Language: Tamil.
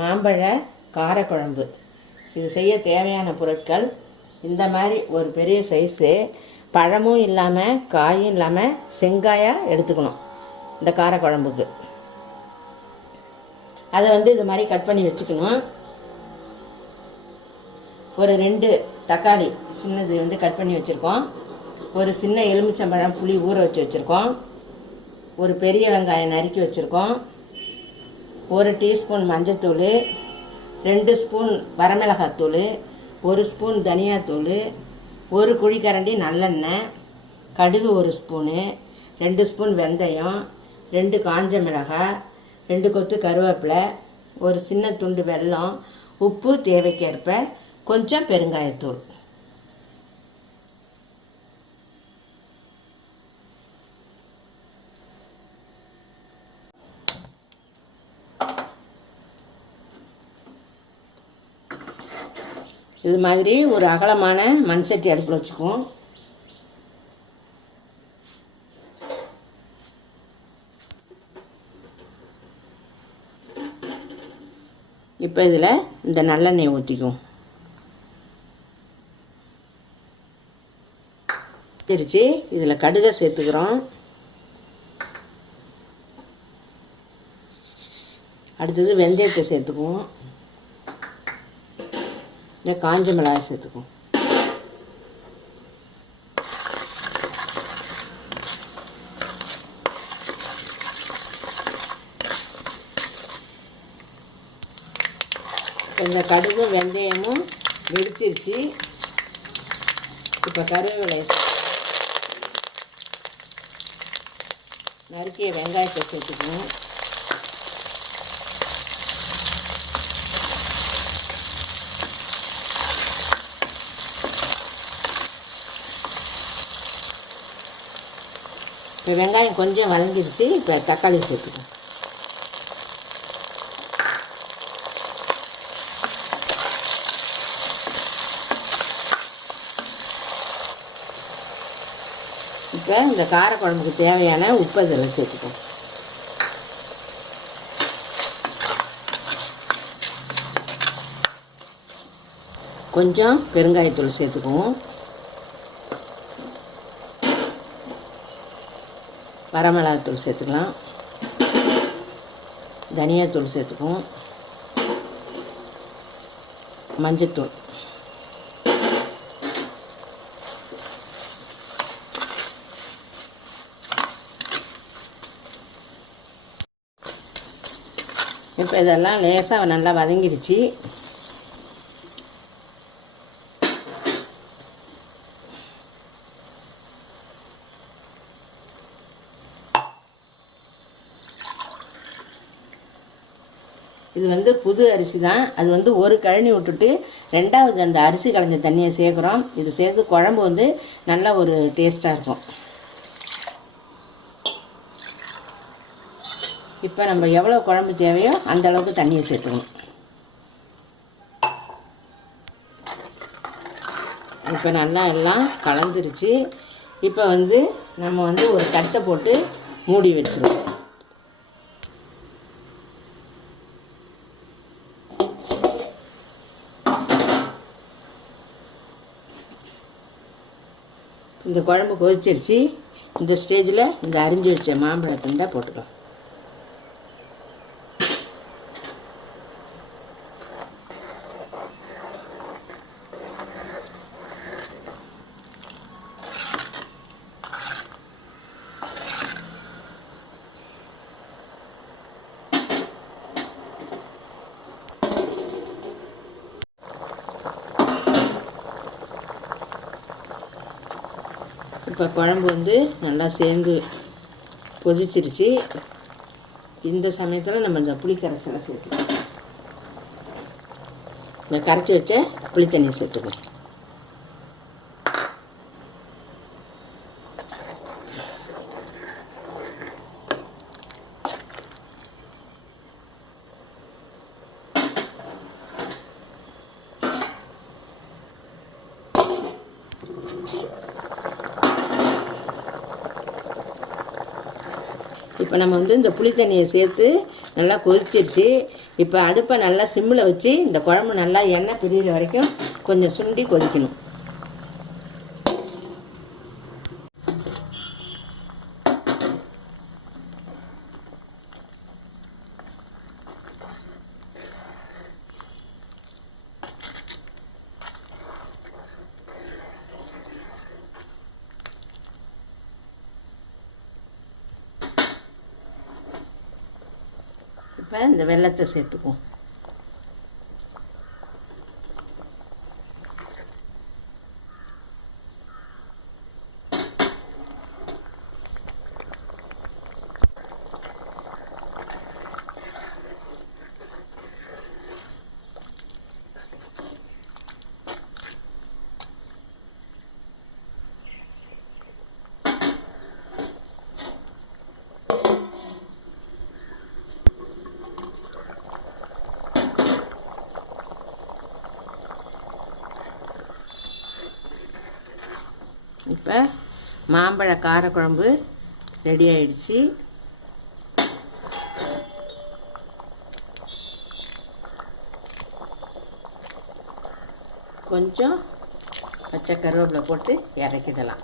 மாம்பழ காரக்குழம்பு. இது செய்ய தேவையான பொருட்கள் இந்த மாதிரி ஒரு பெரிய சைஸு பழமும் இல்லாமல் காயும் இல்லாமல் செங்காயாக எடுத்துக்கணும். இந்த காரக்குழம்புக்கு அதை இது மாதிரி கட் பண்ணி வச்சுக்கணும். ஒரு 2 தக்காளி சின்னது கட் பண்ணி வச்சுருக்கோம். ஒரு சின்ன எலுமிச்சம்பழம் புளி ஊற வச்சு வச்சுருக்கோம். ஒரு பெரிய வெங்காயம் நறுக்கி வச்சுருக்கோம். 1 டீஸ்பூன் மஞ்சத்தூள், 2 ஸ்பூன் வரமிளகாத்தூள், 1 ஸ்பூன் தனியாத்தூள், 1 குழிக்கரண்டி நல்லெண்ணெய், கடுகு 1 ஸ்பூனு, 2 ஸ்பூன் வெந்தயம், 2 காஞ்ச மிளகாய், 2 கொத்து கருவேப்பிலை, ஒரு சின்ன துண்டு வெல்லம், உப்பு தேவைக்கேற்ப, கொஞ்சம் பெருங்காயத்தூள். இது மாதிரி ஒரு அகலமான மண் சட்டி அடுப்பில் வச்சுக்குவோம். இப்போ இதில் இந்த நல்லெண்ணெய் ஊற்றிக்குவோம். சரிச்சு இதில் கடுகை சேர்த்துக்கிறோம். அடுத்தது வெந்தயத்தை சேர்த்துக்குவோம். இந்த காஞ்ச மிளகாய் சேர்த்துக்குவோம். இந்த கடுகும் வெந்தயமும் வெடிச்சிருச்சு. இப்போ கருவேப்பிலை நறுக்கிய வெங்காயத்தை சேர்த்துக்கணும். இப்போ வெங்காயம் கொஞ்சம் வதங்கிடுச்சு. இப்போ தக்காளி சேர்த்துக்கணும். இப்போ இந்த காரக்குழம்புக்கு தேவையான உப்பு இதில் சேர்த்துக்கணும். கொஞ்சம் பெருங்காயத்தூள் சேர்த்துக்குவோம். வரமிளகாத்தூள் சேர்த்துக்கலாம். தனியாத்தூள் சேர்த்துக்குவோம். மஞ்சத்தூள், இப்போ இதெல்லாம் லேசாக நல்லா வதங்கிடுச்சு. இது புது அரிசி தான். அது ஒரு கழனி விட்டுட்டு 2வது அந்த அரிசி களைஞ்ச தண்ணியை சேர்க்குறோம். இது சேர்த்து குழம்பு நல்ல ஒரு டேஸ்ட்டாக இருக்கும். இப்போ நம்ம எவ்வளோ குழம்பு தேவையோ அந்த அளவுக்கு தண்ணியை சேர்த்துக்கணும். இப்போ நல்லா எல்லாம் கலந்துருச்சு. இப்போ நம்ம ஒரு தட்டை போட்டு மூடி வச்சுருவோம். இந்த குழம்பு கொதிச்சிருச்சு. இந்த ஸ்டேஜில் இந்த அரிஞ்சு வச்ச மாம்பழத்தண்டை போட்டுக்கலாம். இப்போ குழம்பு நல்லா சேர்ந்து கொதிச்சிருச்சு. இந்த சமயத்தில் நம்ம இந்த புளி கரைசலை சேர்த்துக்கலாம். இந்த கரைச்சி வச்ச புளி தண்ணியை சேர்த்துக்கலாம். இப்போ நம்ம வந்து இந்த புளி தண்ணியை சேர்த்து நல்லா கொதிச்சிருச்சு. இப்போ அடுப்பை நல்லா சிம்மில் வச்சு இந்த குழம்பு நல்லா எண்ணெய் பிரியிற வரைக்கும் கொஞ்சம் சுண்டி கொதிக்கணும். இப்போ இந்த வெல்லத்தை சேர்த்துக்குவோம். இப்போ மாம்பழ காரக்குழம்பு ரெடி ஆயிடுச்சு. கொஞ்சம் பச்சை கருவேப்பிலை போட்டு இறக்கிடலாம்.